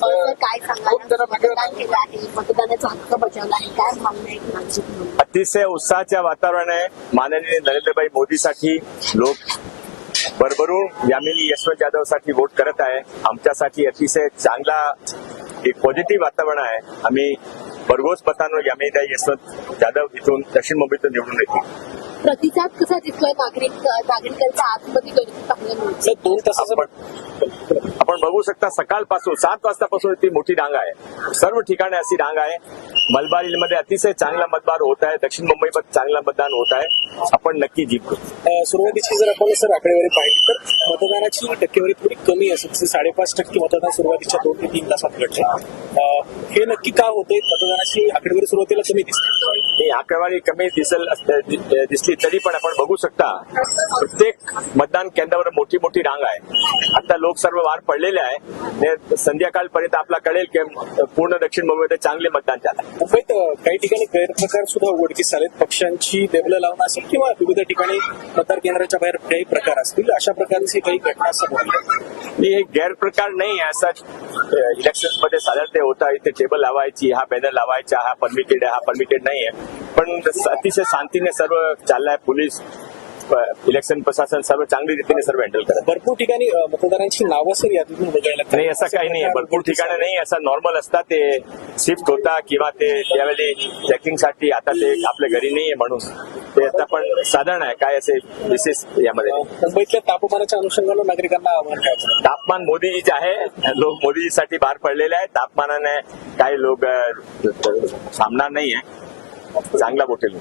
तर काय सांगाल, मतदान केलं आहे, मतदानाचा हक्क बजावला आहे, काय भावना आहे माझी? अतिशय उत्साहाचे वातावरण आहे. माननीय नरेंद्रभाई मोदीसाठी लोक भरभरून यामिनी यशवंत जाधव साठी वोट करत आहे. आमच्यासाठी अतिशय चांगला एक पॉझिटिव्ह वातावरण आहे. आम्ही भरघोस मतांवर यामिनी यशवंत जाधव इथून दक्षिण मुंबईतून निवडून येतील. प्रतिसाद कसा दिसतोय नागरिकांच्या आतमध्ये गर्दी पाहायला मिळते? 2 तासाचा आपण बघू शकता सकाळपासून 7 वाजतापासून ती मोठी रांग आहे. सर्व ठिकाणी अशी रांग आहे. मलबारीमध्ये अतिशय चांगला मतदान होत आहे. दक्षिण मुंबईमध्ये चांगला मतदान होत आहे. आपण नक्की जिंकू. सुरुवातीची जर आपण सर आकडेवारी पाहिली तर मतदानाची टक्केवारी थोडी कमी असेल. 5.5% मतदान सुरुवातीच्या 2 ते 3 तासात घडले. हे नक्की का होते? मतदानाची आकडेवारी सुरुवातीला कमी दिसते. ही आकडेवारी कमी दिसली तरी पण आपण बघू शकता प्रत्येक मतदान केंद्रावर मोठी मोठी रांग आहे. आता लोक सर्व वार पडलेले आहे. संध्याकाळपर्यंत आपला कळेल की पूर्ण दक्षिण मुंबईमध्ये चांगले मतदान झालं. मुंबईत काही ठिकाणी गैरप्रकार सुद्धा उघडकीस आलेत. पक्षांची देवलं लावणं असेल किंवा विविध ठिकाणी मतदार केंद्राच्या बाहेर काही प्रकार असतील. अशा प्रकारची काही घटना समोर आल्या. हे गैरप्रकार नाही आहे. असं इलेक्शन मध्ये साधारण ते होता. इथे टेबल लावायची, हा बॅनर लावायचा, हा परमिटेड आहे, हा परमिटेड नाही आहे. पण अतिशय शांतीने सर्व चाललाय. पोलीस, इलेक्शन प्रशासन सर्व चांगली रीतीने सर्व हँडल करत. भरपूर ठिकाणी मतदारांची नावं सर यातून बघायला नाही, असं काही नाही. भरपूर ठिकाणी नाही. असं नॉर्मल असतात. ते शिफ्ट होता किंवा ते त्यावेळी चेकिंगसाठी. आता ते आपल्या घरी नाहीये म्हणून ते आता पण साधारण आहे. काय असे विशेष यामध्ये मुंबईतल्या तापमानाच्या अनुषंगानं नागरिकांना आव्हान काय? तापमान मोदीजीचे आहे. लोक मोदीजीसाठी बाहेर पडलेले आहेत. तापमानाने काही लोक थांबणार नाहीये. चांगला बोटेल.